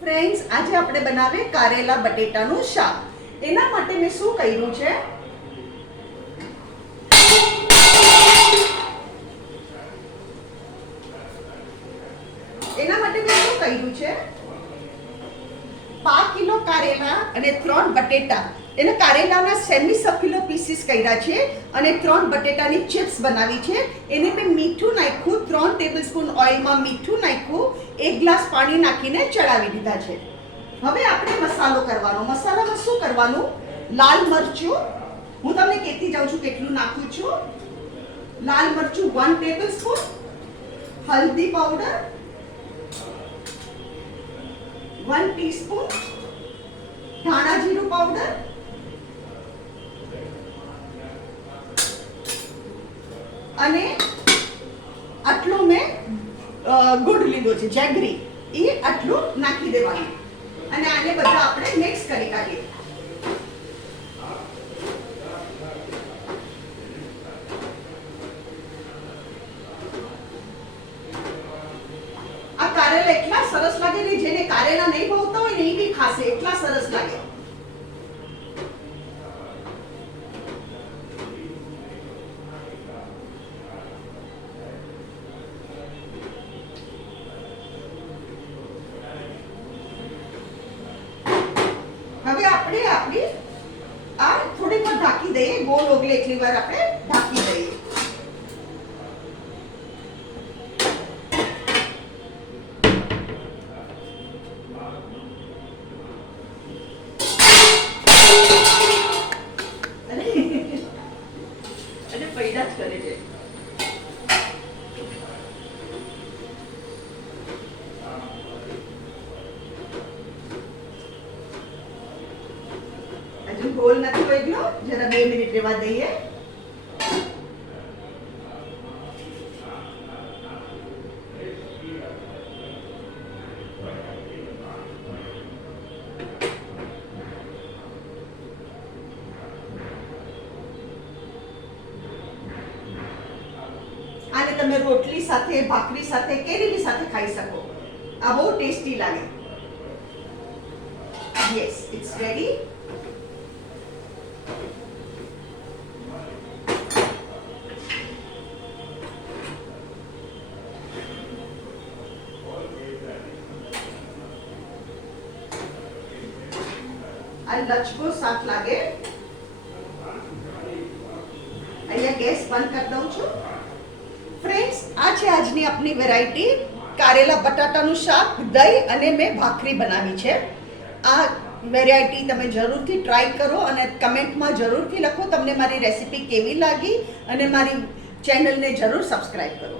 Friends, આજે આપણે બનાવે કારેલા બટેટાનું શાક. એના માટે મેં શું કર્યું છે, પાંચ કિલો કારેલા અને 3 બટેટા. એને કારેલાના સેમી સર્ક્યુલર પીસીસ કર્યા છે અને 3 બટેટાની ચિપ્સ બનાવી છે. એને મેં મીઠું નાખ્યું, 3 ટેબલસ્પૂન ઓઇલમાં મીઠું નાખ્યું, 1 ગ્લાસ પાણી નાખીને ચડાવી દીધા છે. હવે આપણે મસાલો કરવાનો. મસાલામાં શું કરવાનું? લાલ મરચું, હું તમને કહેતી જાઉં છું કેટલું નાખું છું. લાલ મરચું 1 ટેબલસ્પૂન, હલ્દી પાવડર 1 ટીસ્પૂન, ધાણા જીરું પાવડર અને આટલું મેં ગુડ લીધો છે, જેગરી, એ આટલું નાખી દેવાનું અને આને બધા આપણે મિક્સ કરી કાઢીએ. આ કારેલા એટલા સરસ લાગે ને, જેને કારેલા નહીં ભાવતા હોય ને એ બી ખાશે, એટલા સરસ લાગે. હવે આપણે આપણી આ થોડીક વાર ઢાંકી દઈએ, ગોળ ઓગલે એટલી વાર આપણે ઢાંકી દઈએ. અને પૈડા જ કરે છે. હજુ ગોળ નથી વળગ્યો, જરા 2 મિનિટ રહેવા દઈએ. આને તમે રોટલી સાથે, ભાખરી સાથે, કેરીની સાથે ખાઈ શકો. આ બહુ ટેસ્ટી લાગે. Yes, it's ready. આ લચકો શાક લાગે. અહીંયા ગેસ બંધ કરી દઉં છું. ફ્રેન્ડ્સ, આ છે આજની આપણી વેરાયટી, કારેલા બટાટાનું શાક, દહીં અને મેં ભાખરી બનાવી છે. આ વેરાયટી તમે જરૂરથી ટ્રાય કરો અને કમેન્ટમાં જરૂરથી લખો તમને મારી રેસિપી કેવી લાગી, અને મારી ચેનલને જરૂર સબસ્ક્રાઈબ કરો.